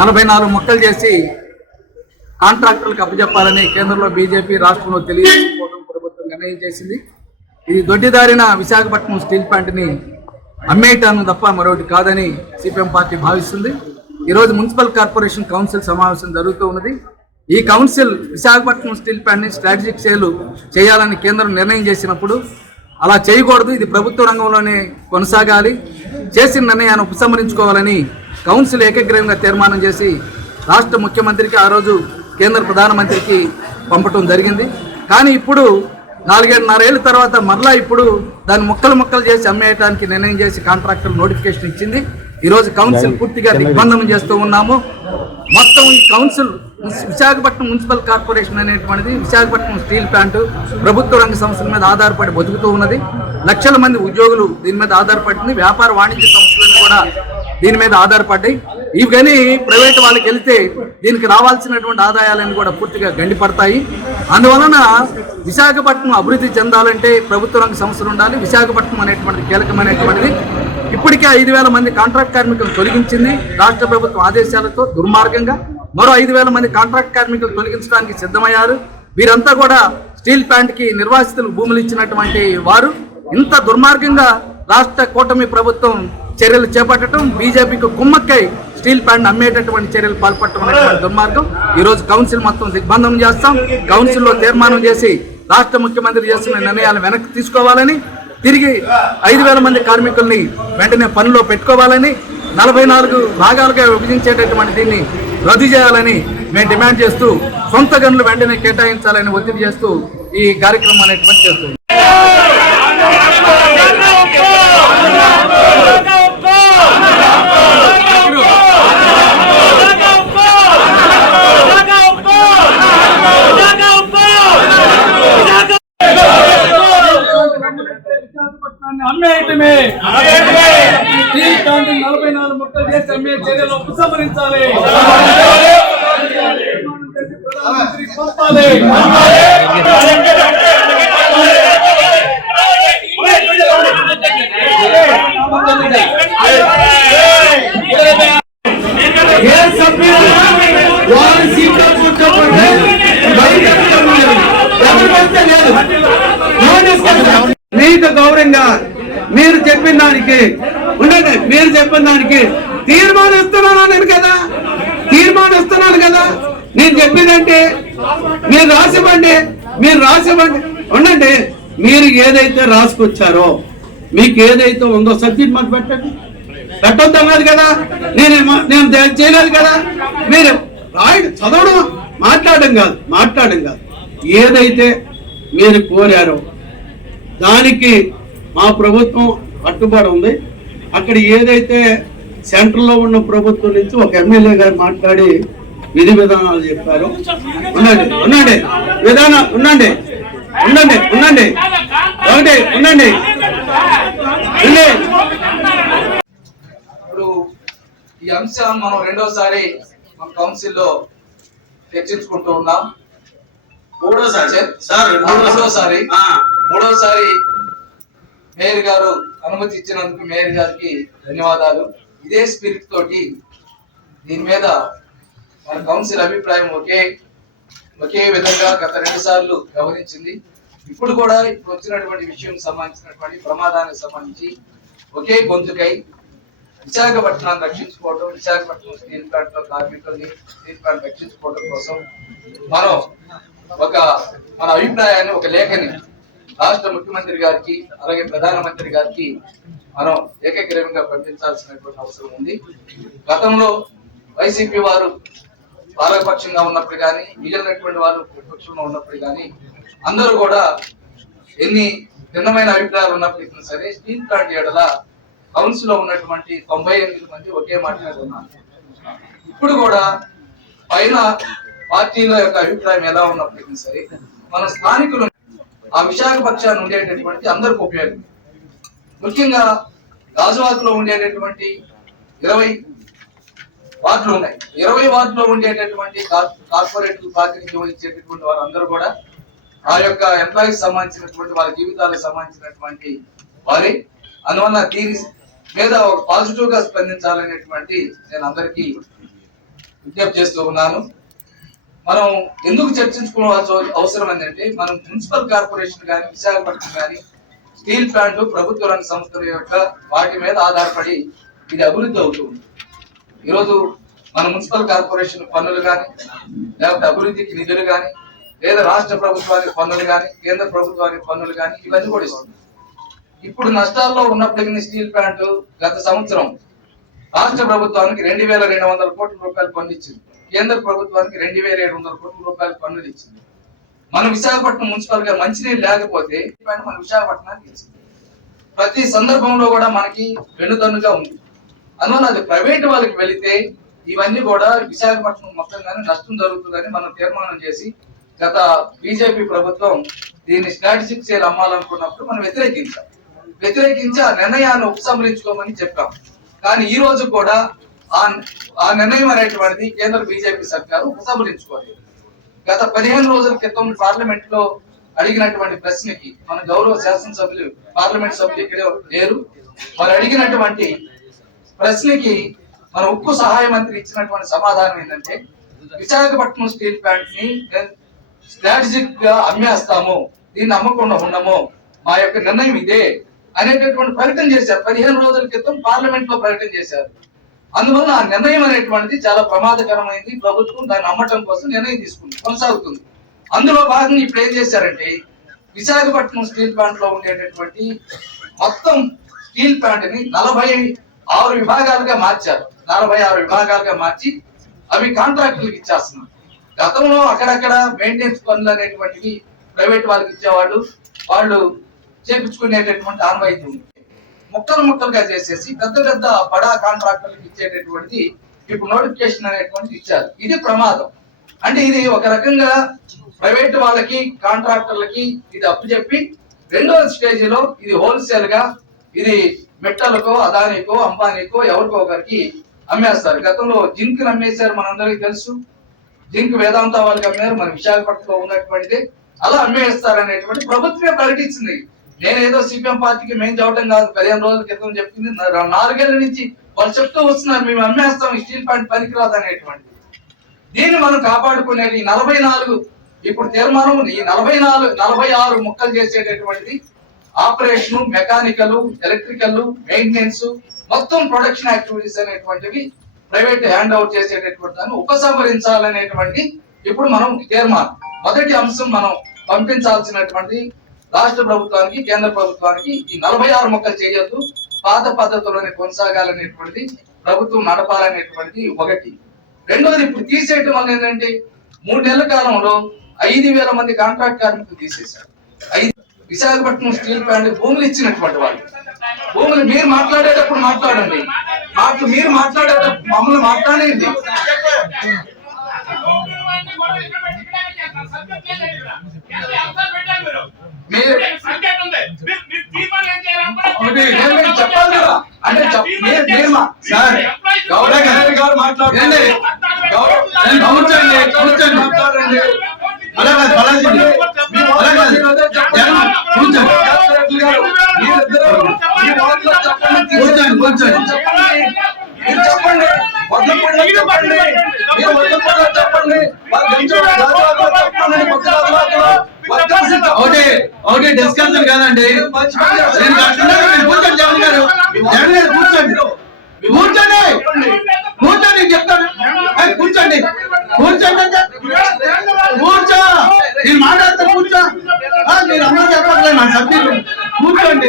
నలభై నాలుగు ముక్కలు చేసి కాంట్రాక్టర్లకు అప్పచెప్పాలని కేంద్రంలో బీజేపీ రాష్ట్రంలో తెలియజేసుకోవడం ప్రభుత్వం నిర్ణయం చేసింది. ఇది దొడ్డిదారిన విశాఖపట్నం స్టీల్ ప్లాంట్ని అమ్మేయటాను తప్ప మరొకటి కాదని సిపిఎం పార్టీ భావిస్తుంది. ఈరోజు మున్సిపల్ కార్పొరేషన్ కౌన్సిల్ సమావేశం జరుగుతూ ఉన్నది. ఈ కౌన్సిల్ విశాఖపట్నం స్టీల్ ప్లాంట్ని స్ట్రాటజిక్ సేల్ చేయాలని కేంద్రం నిర్ణయం చేసినప్పుడు అలా చేయకూడదు. ఇది ప్రభుత్వ రంగంలోనే కొనసాగాలి. చేసిన నిర్ణయాన్ని ఉపసంహరించుకోవాలని కౌన్సిల్ ఏకగ్రీవంగా తీర్మానం చేసి రాష్ట్ర ముఖ్యమంత్రికి ఆ రోజు కేంద్ర ప్రధానమంత్రికి పంపటం జరిగింది. కానీ ఇప్పుడు నాలుగేళ్ళన్నరేళ్ళ తర్వాత మరలా ఇప్పుడు దాన్ని ముక్కలు ముక్కలు చేసి అమ్మేయడానికి నిర్ణయం చేసి కాంట్రాక్టర్ నోటిఫికేషన్ ఇచ్చింది. ఈరోజు కౌన్సిల్ పూర్తిగా దిగ్బంధనం చేస్తూ ఉన్నాము. మొత్తం ఈ కౌన్సిల్ విశాఖపట్నం మున్సిపల్ కార్పొరేషన్ అనేటువంటిది విశాఖపట్నం స్టీల్ ప్లాంట్ ప్రభుత్వ రంగ సంస్థల మీద ఆధారపడి బతుకుతూ ఉన్నది. లక్షల మంది ఉద్యోగులు దీని మీద ఆధారపడింది. వ్యాపార వాణిజ్య సంస్థలను కూడా దీని మీద ఆధారపడ్డాయి ఇవి కానీ ప్రైవేట్ వాళ్ళకి వెళ్తే దీనికి రావాల్సినటువంటి ఆదాయాలన్నీ కూడా పూర్తిగా గండిపడతాయి. అందువలన విశాఖపట్నం అభివృద్ధి చెందాలంటే ప్రభుత్వ రంగ సంస్థలు ఉండాలి. విశాఖపట్నం అనేటువంటిది కీలకమైనటువంటిది. ఇప్పటికే ఐదు వేల మంది కాంట్రాక్ట్ కార్మికులు తొలగించింది. రాష్ట్ర ప్రభుత్వం ఆదేశాలతో దుర్మార్గంగా మరో ఐదు వేల మంది కాంట్రాక్ట్ కార్మికులు తొలగించడానికి సిద్ధమయ్యారు. వీరంతా కూడా స్టీల్ ప్లాంట్కి నిర్వాసితులు నిర్వాసితులకు భూములు ఇచ్చినటువంటి వారు. ఇంత దుర్మార్గంగా రాష్ట్ర కూటమి ప్రభుత్వం చర్యలు చేపట్టడం బీజేపీకి కుమ్మక్కై స్టీల్ ప్లాంట్ అమ్మేటటువంటి చర్యలు పాల్పడటం అనేటువంటి దుర్మార్గం. ఈరోజు కౌన్సిల్ మొత్తం దిగ్బంధం చేస్తాం. కౌన్సిల్లో తీర్మానం చేసి రాష్ట్ర ముఖ్యమంత్రి చేస్తున్న నిర్ణయాలు వెనక్కి తీసుకోవాలని తిరిగి ఐదు వేల మంది కార్మికుల్ని వెంటనే పనిలో పెట్టుకోవాలని నలభై నాలుగు భాగాలుగా విభజించేటటువంటి దీన్ని రద్దు చేయాలని మేము డిమాండ్ చేస్తూ సొంత గనులు వెంటనే కేటాయించాలని ఒత్తిడి చేస్తూ ఈ కార్యక్రమం అనేటువంటి చేస్తుంది అమ్మేయటమే స్టీల్ ప్లాంట్ నలభై నాలుగు ముక్కలు చేసి అమ్మే చర్యలు ఉపసంహరించాలి ప్రధానమంత్రి పంపాలి వారి సీట్లో కూర్చోకుండా మీకు గౌరవంగా మీరు చెప్పిన దానికి ఉండండి మీరు చెప్పిన దానికి తీర్మానిస్తున్నాను నేను కదా. తీర్మానిస్తున్నాను కదా. నేను చెప్పిందంటే మీరు రాసివ్వండి మీరు రాసివ్వండి. ఉండండి మీరు ఏదైతే రాసుకొచ్చారో మీకు ఏదైతే ఉందో సబ్జెక్ట్ మాకు పెట్టండి. పెట్టొద్దన్నది కదా. నేను నేను చేయలేదు కదా. మీరు రాయడం చదవడం మాట్లాడడం కాదు మాట్లాడడం కాదు. ఏదైతే మీరు కోరారో దానికి మా ప్రభుత్వం కట్టుబడి ఉంది. అక్కడ ఏదైతే సెంట్రల్లో ఉన్న ప్రభుత్వం నుంచి ఒక ఎమ్మెల్యే గారు మాట్లాడి విధి విధానాలు చెప్పారు. ఉండండి ఉండండి. విధానం ఉండండి. ఉండండి ఉండండి. ఒకటి ఉండండి. ఇప్పుడు ఈ అంశం మనం రెండోసారి మన కౌన్సిల్లో చర్చించుకుంటూ ఉన్నాం. మూడోసారి. సార్ మూడోసారి. ఆ. మూడోసారి మేయర్ గారు అనుమతి ఇచ్చినందుకు మేయర్ గారికి ధన్యవాదాలు. ఇదే స్పిరిట్ తోటి దీని మీద మన కౌన్సిల్ అభిప్రాయం ఒకే ఒకే విధంగా గత రెండు సార్లు గమనించింది. ఇప్పుడు కూడా ఇప్పుడు వచ్చినటువంటి విషయం సంబంధించినటువంటి ప్రమాదానికి సంబంధించి ఒకే గొంతుకై విశాఖపట్నాన్ని రక్షించుకోవడం విశాఖపట్నం స్టీల్ ప్లాంట్లో కార్మికుల్ని స్టీల్ ప్లాంట్ రక్షించుకోవడం కోసం మనం ఒక మన అభిప్రాయాన్ని ఒక లేఖని రాష్ట్ర ముఖ్యమంత్రి గారికి అలాగే ప్రధానమంత్రి గారికి మనం ఏకగ్రీవంగా పంపించాల్సినటువంటి అవసరం ఉంది. గతంలో వైసీపీ వారు పాలకపక్షంగా ఉన్నప్పుడు కానీ మిగిలినటువంటి వారు ప్రతిపక్షంలో ఉన్నప్పుడు కానీ అందరూ కూడా ఎన్ని భిన్నమైన అభిప్రాయాలు ఉన్నప్పటికీ సరే స్టీల్ ప్లాంట్ ఏడల కౌన్సిల్లో ఉన్నటువంటి తొంభై ఎనిమిది మంది ఒకే మాట్లాడుతున్నారు ఉన్నారు. ఇప్పుడు కూడా పైన పార్టీల యొక్క అభిప్రాయం ఎలా ఉన్నప్పటికీ సరే మన స్థానికులు ఆ విశాఖపక్షాన్ని ఉండేటటువంటి అందరికి ఉపయోగం. ముఖ్యంగా గాజువాకలో ఉండేటటువంటి ఇరవై వార్డులు ఉన్నాయి. ఇరవై వార్డులో ఉండేటటువంటి కార్- కార్పొరేట్ ప్రాతినిధ్యం ఇచ్చేటటువంటి వారందరూ కూడా ఆ యొక్క ఎంప్లాయీస్ సంబంధించినటువంటి వాళ్ళ జీవితాలకు సంబంధించినటువంటి వారి. అందువల్ల దీని మీద ఒక పాజిటివ్గా స్పందించాలనేటువంటి నేను అందరికీ విజ్ఞప్తి చేస్తూ ఉన్నాను. మనం ఎందుకు చర్చించుకోవాల్సిన అవసరం ఏంటంటే మనం మున్సిపల్ కార్పొరేషన్ కానీ విశాఖపట్నం కానీ స్టీల్ ప్లాంట్లు ప్రభుత్వ రంగ సంస్థల యొక్క వాటి మీద ఆధారపడి ఇది అభివృద్ధి అవుతుంది ఈరోజు మన మున్సిపల్ కార్పొరేషన్ పన్నులు కానీ లేకపోతే అభివృద్ధికి నిధులు కానీ లేదా రాష్ట్ర ప్రభుత్వానికి పన్నులు కానీ కేంద్ర ప్రభుత్వానికి పన్నులు కానీ ఇవన్నీ కూడా ఇస్తుంది ఇప్పుడు నష్టాల్లో ఉన్నప్పటికీ స్టీల్ ప్లాంట్ గత సంవత్సరం రాష్ట్ర ప్రభుత్వానికి రెండు వేల రెండు వందల కోట్ల రూపాయలు పన్ను ఇచ్చింది. కేంద్ర ప్రభుత్వానికి రెండు వేల ఏడు వందల కోట్ల రూపాయలు పన్నులు ఇచ్చింది. మన విశాఖపట్నం మున్సిపల్గా మంచినీళ్ళు లేకపోతే మన విశాఖపట్నానికి ఇచ్చింది. ప్రతి సందర్భంలో కూడా మనకి వెన్నుదన్నుగా ఉంది. అందువల్ల అది ప్రైవేట్ వాళ్ళకి వెళితే ఇవన్నీ కూడా విశాఖపట్నం మొత్తంగానే నష్టం జరుగుతుందని మనం తీర్మానం చేసి గత బీజేపీ ప్రభుత్వం దీన్ని స్ట్రాటజిక్ సేల్ అమ్మాలనుకున్నప్పుడు మనం వ్యతిరేకించాం. వ్యతిరేకించి ఆ నిర్ణయాన్ని ఉపసంహరించుకోమని చెప్పాం. కానీ ఈ రోజు కూడా ఆ ఆ నిర్ణయం అనేటువంటిది కేంద్ర బీజేపీ సర్కారు ఉపసంహరించుకోలేదు. గత పదిహేను రోజుల క్రితం పార్లమెంట్లో అడిగినటువంటి ప్రశ్నకి మన గౌరవ శాసనసభ్యులు పార్లమెంట్ సభ్యులు ఇక్కడే లేరు. వారు అడిగినటువంటి ప్రశ్నకి మన ఉక్కు సహాయ మంత్రి ఇచ్చినటువంటి సమాధానం ఏంటంటే విశాఖపట్నం స్టీల్ ప్లాంట్ని స్ట్రాటజిక్గా అమ్మేస్తాము దీన్ని అమ్మకుండా ఉండము మా యొక్క నిర్ణయం ఇదే. అనేటటువంటి ప్రకటన చేశారు. పదిహేను రోజుల క్రితం పార్లమెంట్లో ప్రకటన చేశారు. అందువల్ల ఆ నిర్ణయం అనేటువంటిది చాలా ప్రమాదకరమైంది. ప్రభుత్వం దాన్ని అమ్మటం కోసం నిర్ణయం తీసుకుంది కొనసాగుతుంది. అందులో భాగంగా ఇప్పుడు ఏం చేశారంటే విశాఖపట్నం స్టీల్ ప్లాంట్లో ఉండేటటువంటి మొత్తం స్టీల్ ప్లాంట్ని నలభై ఆరు విభాగాలుగా మార్చారు. నలభై ఆరు విభాగాలుగా మార్చి అవి కాంట్రాక్టులకు ఇచ్చేస్తున్నారు. గతంలో అక్కడక్కడ మెయింటెనెన్స్ పనులు అనేటువంటివి ప్రైవేట్ వాళ్ళకి ఇచ్చేవాళ్ళు. వాళ్ళు చేపించుకునేటటువంటి ఆన్వాయితీ ఉంది. ముక్కలు ముక్కలుగా చేసేసి పెద్ద పెద్ద బడా కాంట్రాక్టర్లకు ఇచ్చేటటువంటిది ఇప్పుడు నోటిఫికేషన్ అనేటువంటిది ఇచ్చారు. ఇది ప్రమాదం. అంటే ఇది ఒక రకంగా ప్రైవేట్ వాళ్ళకి కాంట్రాక్టర్లకి ఇది అప్పు చెప్పి రెండో స్టేజ్లో ఇది హోల్సేల్గా ఇది మెట్టలకో అదానికో అంబానీకో ఎవరికో ఒకరికి అమ్మేస్తారు. గతంలో జింక్ అమ్మేశారు మనందరికీ తెలుసు. జింక్ వేదాంత వాళ్ళకి అమ్మారు మన విశాఖపట్నంలో ఉన్నటువంటిది. అలా అమ్మేస్తారు అనేటువంటి ప్రభుత్వమే ప్రకటించింది. నేనేదో సిపిఎం పార్టీకి మేము చెప్పడం కాదు పదిహేను రోజుల క్రితం చెప్పింది. నాలుగేళ్ళ నుంచి వాళ్ళు చెప్తూ వస్తున్నారు మేము అమ్మేస్తాం ఈ స్టీల్ ప్లాంట్ పనికిరాదు అనేటువంటి దీన్ని మనం కాపాడుకునేది ఈ నలభై నాలుగు ఇప్పుడు తీర్మానం ఈ నలభై నాలుగు నలభై ఆరు ముక్కలు చేసేటటువంటి ఆపరేషన్ మెకానికల్ ఎలక్ట్రికల్ మెయింటెనెన్స్ మొత్తం ప్రొడక్షన్ యాక్టివిటీస్ అనేటువంటివి ప్రైవేట్ హ్యాండ్ అవుట్ చేసేటటువంటి దాన్ని ఉపసంహరించాలనేటువంటి ఇప్పుడు మనం తీర్మానం. మొదటి అంశం మనం పంపించాల్సినటువంటి రాష్ట్ర ప్రభుత్వానికి కేంద్ర ప్రభుత్వానికి ఈ నలభై ఆరు మొక్కలు చేయొద్దు. పాత పద్ధతిలోనే కొనసాగాలనేటువంటిది ప్రభుత్వం నడపాలనేటువంటిది ఒకటి. రెండోది ఇప్పుడు తీసేయటం వల్ల ఏంటంటే మూడు నెలల కాలంలో ఐదు వేల మంది కాంట్రాక్ట్ కార్మికులు తీసేశారు. ఐదు విశాఖపట్నం స్టీల్ ప్లాంట్ భూములు ఇచ్చినటువంటి వాళ్ళు. భూములు మీరు మాట్లాడేటప్పుడు మాట్లాడండి. మాకు మీరు మాట్లాడేటప్పుడు మమ్మల్ని మాట్లాడేది మీరు ఒకటి నేను చెప్పాలి కదా. అంటే సార్ గౌరవ గారు గారు మాట్లాడండి కూర్చోండి మాట్లాడండి. అలా కాదు, బాలాజీ అలా కాదు. మీరిద్దరూ మీ వార్డులో చెప్పండి. కూర్చోండి, కూర్చోండి. చెప్పండి. మీరు వాళ్ళు చెప్పండి. ఒకటి ఒకటి డిస్కషన్ కాదండి. కూర్చోండి జగన్ గారు. జగన్ గారు కూర్చోండి. కూర్చోండి. కూర్చోండి చెప్తాను. కూర్చోండి. కూర్చోండి. కూర్చో. నేను మాట్లాడితే కూర్చో. మీరు అన్న చెప్పట్లేదు నా సభ్యులు. కూర్చోండి.